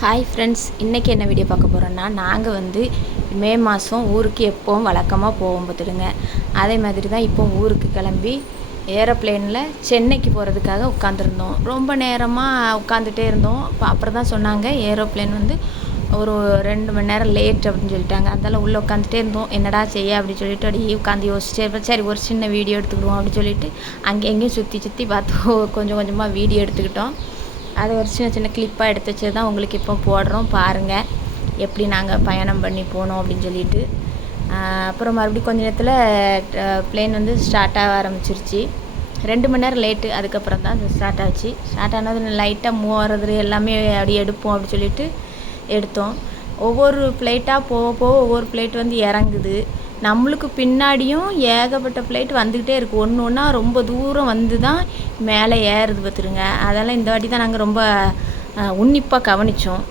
Hi friends இன்றைக்கி என்ன video பார்க்க போகிறோன்னா நாங்கள் வந்து மே மாதம் ஊருக்கு எப்போவும் வழக்கமாக போவோம் பார்த்துடுங்க. அதே மாதிரி தான் இப்போ ஊருக்கு கிளம்பி ஏரோப்ளேனில் சென்னைக்கு போகிறதுக்காக உட்காந்துருந்தோம் ரொம்ப நேரமாக உட்காந்துட்டே இருந்தோம். அப்போ அப்புறம் தான் சொன்னாங்க ஏரோப்ளேன் வந்து ஒரு ரெண்டு மணி நேரம் லேட் அப்படின்னு சொல்லிட்டாங்க. அதெல்லாம் உள்ளே உட்காந்துட்டே இருந்தோம். என்னடா செய்ய அப்படின்னு சொல்லிட்டு அப்படியே உட்காந்து யோசிச்சே சரி ஒரு சின்ன வீடியோ எடுத்துக்கிடுவோம் அப்படின்னு சொல்லிட்டு அங்கே எங்கேயும் சுற்றி சுற்றி பார்த்து கொஞ்சம் கொஞ்சமாக வீடியோ எடுத்துக்கிட்டோம். அதை ஒரு சின்ன சின்ன கிளிப்பாக எடுத்து வச்சு தான் உங்களுக்கு இப்போ போடுறோம். பாருங்கள் எப்படி நாங்கள் பயணம் பண்ணி போனோம் அப்படின்னு சொல்லிட்டு. அப்புறம் மறுபடியும் கொஞ்ச நேரத்தில் பிளேன் வந்து ஸ்டார்ட் ஆக ஆரம்பிச்சிருச்சு. ரெண்டு மணி நேரம் லேட்டு அதுக்கப்புறம் தான் அது ஸ்டார்ட் ஆச்சு. ஸ்டார்ட் ஆனது லைட்டாக மூவ் ஆகிறது எல்லாமே அப்படியே எடுப்போம் அப்படின்னு சொல்லிட்டு எடுத்தோம். ஒவ்வொரு ஃப்ளைட்டாக போக போக ஒவ்வொரு ஃப்ளைட் வந்து இறங்குது. நம்மளுக்கு பின்னாடியும் ஏகப்பட்ட ஃப்ளைட் வந்துக்கிட்டே இருக்குது ஒன்று ஒன்றா ரொம்ப தூரம் வந்து தான் மேலே ஏறுது பார்த்துருங்க அதெல்லாம் இந்த வாட்டி தான் நாங்கள் ரொம்ப உன்னிப்பாக கவனித்தோம்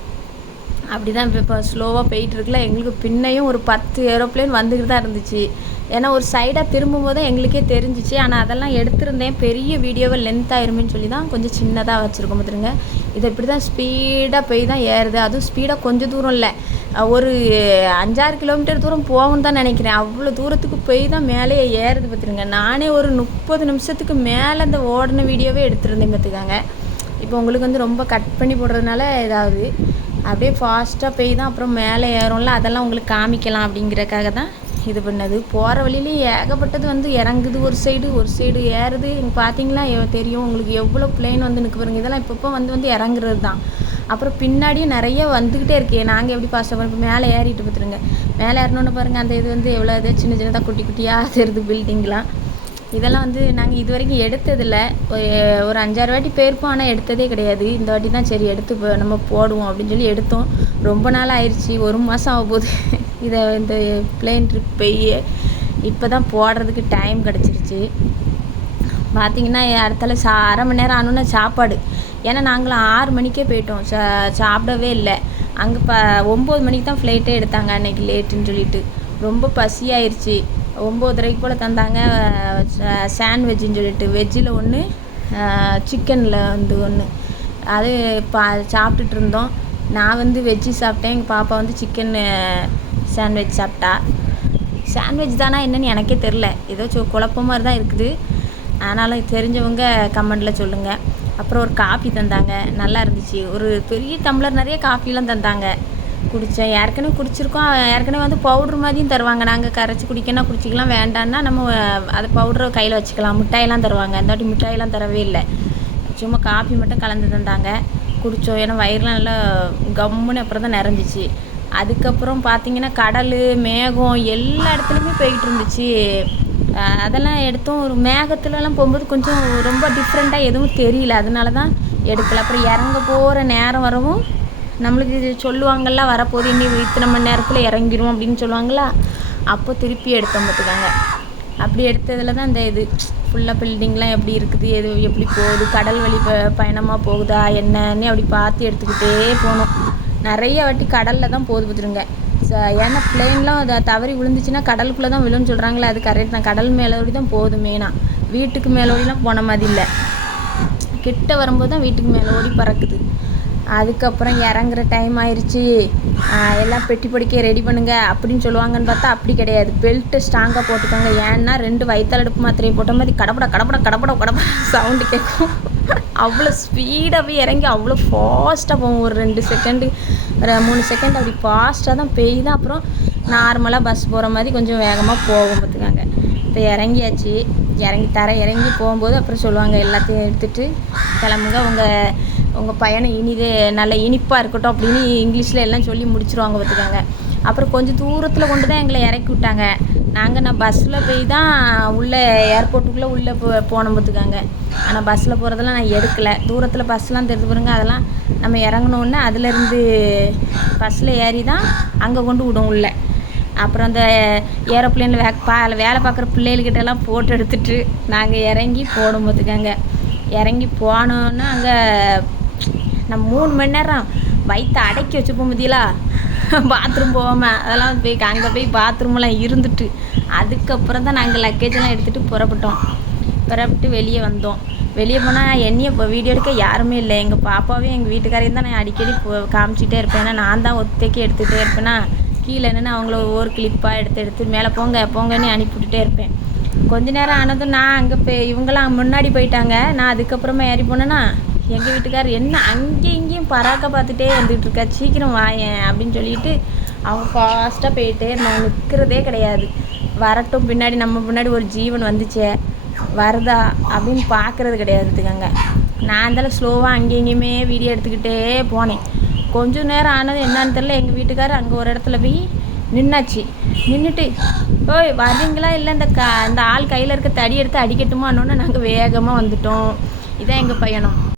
அப்படி தான் இப்போ இப்போ ஸ்லோவாக போயிட்டுருக்குல எங்களுக்கு பின்னையும் ஒரு பத்து ஏரோப்ளேன் வந்துக்கிட்டு தான் இருந்துச்சு. ஏன்னா ஒரு சைடாக திரும்பும்போது போதும் எங்களுக்கே தெரிஞ்சிச்சு. ஆனால் அதெல்லாம் எடுத்திருந்தேன். பெரிய வீடியோவை லென்த் ஆயிருமேன்னு சொல்லி தான் கொஞ்சம் சின்னதாக வச்சுருக்கோம் பார்த்துருங்க இது இப்படி தான் ஸ்பீடாக போய் தான் ஏறுது. அதுவும் ஸ்பீடாக கொஞ்சம் தூரம் இல்லை. ஒரு அஞ்சாறு கிலோமீட்டர் தூரம் போகும்னு தான் நினைக்கிறேன். அவ்வளோ தூரத்துக்கு போய் தான் மேலே ஏறுறது பார்த்துருங்க. நானே ஒரு முப்பது நிமிஷத்துக்கு மேலே அந்த ஓடின வீடியோவே எடுத்துருந்தேன் பார்த்துக்காங்க. இப்போ உங்களுக்கு வந்து ரொம்ப கட் பண்ணி போடுறதுனால ஏதாவது அப்படியே ஃபாஸ்ட்டாக போய் தான் அப்புறம் மேலே ஏறும்ல அதெல்லாம் உங்களுக்கு காமிக்கலாம் அப்படிங்கிறக்காக தான் இது பண்ணது. போகிற வழியிலே ஏகப்பட்டது வந்து இறங்குது. ஒரு சைடு ஒரு சைடு ஏறுது. இங்கே பார்த்தீங்களா? தெரியும் உங்களுக்கு எவ்வளோ பிளேன் வந்து நிற்க பாருங்க. இதெல்லாம் இப்பப்போ வந்து வந்து இறங்குறது தான். அப்புறம் பின்னாடியும் நிறைய வந்துக்கிட்டே இருக்கு. நாங்கள் எப்படி பாஸ் பண்ணோம் இப்போ மேலே ஏறிட்டு பார்த்துருங்க மேலே ஏறணுன்னு பாருங்கள் அந்த இது வந்து எவ்வளோ இது? சின்ன சின்னதாக குட்டி குட்டியாக தெரியுது பில்டிங்லாம் இதெல்லாம் வந்து நாங்கள் இது வரைக்கும் எடுத்ததில்ல. ஒரு- அஞ்சாறு வாட்டி போயிருப்போம் ஆனால் எடுத்ததே கிடையாது. இந்த வாட்டி தான் சரி எடுத்து நம்ம போடுவோம் அப்படின்னு சொல்லி எடுத்தோம். ரொம்ப நாள் ஆயிடுச்சு ஒரு மாதம் ஆக போகுது. இதை இந்த பிளேன் ட்ரிப் போய் இப்போ தான் போடுறதுக்கு டைம் கிடச்சிருச்சு. பார்த்தீங்கன்னா இடத்துல சா அரை மணி நேரம் ஆனோன்னா சாப்பாடு. ஏன்னா நாங்களும் ஆறு மணிக்கே போயிட்டோம். சா சாப்பிடவே இல்லை. அங்கே ப ஒம்பது மணிக்கு தான் ஃப்ளைட்டே எடுத்தாங்க அன்னைக்கு லேட்டுன்னு சொல்லிட்டு. ரொம்ப பசியாயிருச்சு. ஒம்போதரைக்கு போல் தந்தாங்க சாண்ட்வெஜ்ஜுன்னு சொல்லிட்டு. வெஜ்ஜில் ஒன்று சிக்கனில் வந்து ஒன்று அது பா சாப்பிட்டுட்டு இருந்தோம். நான் வந்து வெஜ்ஜு சாப்பிட்டேன். எங்கள் பாப்பா வந்து சிக்கன் சாண்ட்விச் சாப்பிட்டா. சாண்ட்விச் தானா என்னன்னு எனக்கே தெரில ஏதோ குழப்பமாக மாதிரி தான் இருக்குது. ஆனாலும் தெரிஞ்சவங்க கமெண்டில் சொல்லுங்கள் அப்புறம் ஒரு காஃபி தந்தாங்க. நல்லா இருந்துச்சு. ஒரு பெரிய டம்ளர் நிறைய காஃபிலாம் தந்தாங்க. குடித்தேன் ஏற்கனவே குடிச்சிருக்கோம். ஏற்கனவே வந்து பவுட்ரு மாதிரியும் தருவாங்க. நாங்கள் கரைச்சி குடிக்கணும் குடிச்சிக்கலாம். வேண்டான்னா நம்ம அதை பவுடரை கையில் வச்சுக்கலாம். மிட்டாயெல்லாம் தருவாங்க. இந்த வாட்டி மிட்டாயெல்லாம் தரவே இல்லை. சும்மா காஃபி மட்டும் கலந்து தந்தாங்க. குடித்தோம் ஏன்னா வயிறுலாம் நல்லா கம்முன்னு அப்புறம் தான் நிறைஞ்சிச்சு. அதுக்கப்புறம் பார்த்தீங்கன்னா கடல் மேகம் எல்லா இடத்துலையுமே போய்கிட்டு இருந்துச்சு. அதெல்லாம் எடுத்தோம். ஒரு மேகத்துலலாம் போகும்போது கொஞ்சம் ரொம்ப டிஃப்ரெண்ட்டாக எதுவும் தெரியல. அதனால தான் எடுக்கல. அப்புறம் இறங்க போகிற நேரம் வரவும் நம்மளுக்கு இது சொல்லுவாங்கள்ல வரப்போகுது இன்னும் இத்தனை மணி நேரத்தில் இறங்கிரும் அப்படின்னு சொல்லுவாங்களா அப்போ திருப்பி எடுத்தோம் பார்த்துக்காங்க. அப்படி எடுத்ததில் தான் இந்த இது ஃபுல்லாக பில்டிங்லாம் எப்படி இருக்குது எது எப்படி போகுது கடல் வழி ப பயணமாக போகுதா என்னன்னு அப்படி பார்த்து எடுத்துக்கிட்டே போகணும் நிறைய வாட்டி கடலில் தான் போகுது பார்த்துருங்க ஏன்னா பிளேன்லாம் அதை தவறி விழுந்துச்சுன்னா கடலுக்குள்ளே தான் விழுன்னு சொல்கிறாங்களே அது கரெக்ட் தான். கடல் மேலோடி தான் போகுது மெயினாக வீட்டுக்கு மேலோடிலாம் போன மாதிரி இல்லை. கிட்ட வரும்போது தான் வீட்டுக்கு மேலே ஓடி பறக்குது. அதுக்கப்புறம் இறங்குற டைம் ஆயிடுச்சு எல்லாம் பெட்டி படிக்க ரெடி பண்ணுங்க அப்படின்னு சொல்லுவாங்கன்னு பார்த்தா அப்படி கிடையாது. பெல்ட்டு ஸ்ட்ராங்காக போட்டுக்கோங்க. ஏன்னா ரெண்டு வயிற்றால் அடுப்பு மாத்திரையை போட்ட மாதிரி கடப்பட கடப்பட கடப்பட கடப்பட சவுண்டு கேட்கும். அவ்வளோ ஸ்பீடாக போய் இறங்கி அவ்வளோ ஃபாஸ்ட்டாக போகும் ஒரு ரெண்டு செகண்டு ஒரு மூணு செகண்ட் அப்படி ஃபாஸ்ட்டாக தான் பெய்யுது. அப்புறம் நார்மலாக பஸ் போகிற மாதிரி கொஞ்சம் வேகமாக போகும் பார்த்துக்காங்க. இப்போ இறங்கியாச்சு. இறங்கி தர இறங்கி போகும்போது அப்புறம் சொல்லுவாங்க எல்லாத்தையும் எடுத்துகிட்டு கிளம்புங்க. உங்கள் உங்கள் பயணம் இனிதே நல்ல இனிப்பாக இருக்கட்டும் அப்படின்னு இங்கிலீஷில் எல்லாம் சொல்லி முடிச்சிருவாங்க பார்த்துக்காங்க அப்புறம் கொஞ்சம் தூரத்தில் கொண்டு தான் எங்களை இறக்கி விட்டாங்க. நாங்கள் நான் பஸ்ஸில் போய் தான் உள்ளே ஏர்போர்ட்டுக்குள்ளே உள்ளே போ போனோம் பார்த்துக்காங்க ஆனால் பஸ்ஸில் போகிறதெல்லாம் நான் எடுக்கலை. தூரத்தில் பஸ்லாம் தெரிஞ்சு பாருங்க அதெல்லாம் நம்ம இறங்கினோன்னே அதுலேருந்து பஸ்ஸில் ஏறி தான் அங்கே கொண்டு விடும் உள்ளே. அப்புறம் அந்த ஏரோப்ளேனில் வே பா வேலை பார்க்குற பிள்ளைகள்கிட்ட எல்லாம் ஃபோட்டோ எடுத்துட்டு நாங்கள் இறங்கி போடும் பார்த்துக்காங்க இறங்கி போனோன்னா அங்கே நம்ம மூணு மணி நேரம் வயிற்று அடக்கி வச்சுப்போம் மதியலா பாத்ரூம் போகாமல் அதெல்லாம் போய் அங்கே போய் பாத்ரூமெல்லாம் இருந்துட்டு அதுக்கப்புறம் தான் நாங்கள் லக்கேஜெல்லாம் எடுத்துகிட்டு புறப்பட்டோம். புறப்பட்டு வெளியே வந்தோம். வெளியே போனால் என்னையும் இப்போ வீடியோ எடுக்க யாருமே இல்லை. எங்கள் பாப்பாவையும் எங்கள் வீட்டுக்காரையும் தான் நான் அடிக்கடி காமிச்சிட்டே இருப்பேன். ஏன்னா நான் தான் ஒத்தைக்கு எடுத்துகிட்டே இருப்பேன்னா கீழே நின்று அவங்கள ஒவ்வொரு கிளிப்பாக எடுத்து எடுத்து மேலே போங்க போங்கன்னு அனுப்பிவிட்டுட்டே இருப்பேன். கொஞ்ச நேரம் ஆனதும் நான் அங்கே போய் இவங்களாம் முன்னாடி போயிட்டாங்க. நான் அதுக்கப்புறமா ஏறி போனேன்னா எங்கள் வீட்டுக்கார் என்ன அங்கேயும் இங்கேயும் பராக்க பார்த்துட்டே வந்துட்டு இருக்கா? சீக்கிரம் வாயேன் அப்படின்னு சொல்லிட்டு அவங்க ஃபாஸ்ட்டாக போயிட்டு நான் நிற்கிறதே கிடையாது. வரட்டும் பின்னாடி நம்ம பின்னாடி ஒரு ஜீவன் வந்துச்சே. வருதா? அப்படின்னு பார்க்கறது கிடையாதுங்க நான் தான் ஸ்லோவாக அங்கே இங்கேயுமே வீடியோ எடுத்துக்கிட்டே போனேன். கொஞ்சம் நேரம் ஆனது என்னன்னு தெரில எங்கள் வீட்டுக்காரர் அங்கே ஒரு இடத்துல போய் நின்னாச்சு. நின்றுட்டு ஓய் வர்றீங்களா இல்லை இந்த க இந்த ஆள் கையில் இருக்க தடி எடுத்து அடிக்கட்டுமான்னு நாங்கள் வேகமாக வந்துட்டோம். இதான் எங்கள் பையனும்.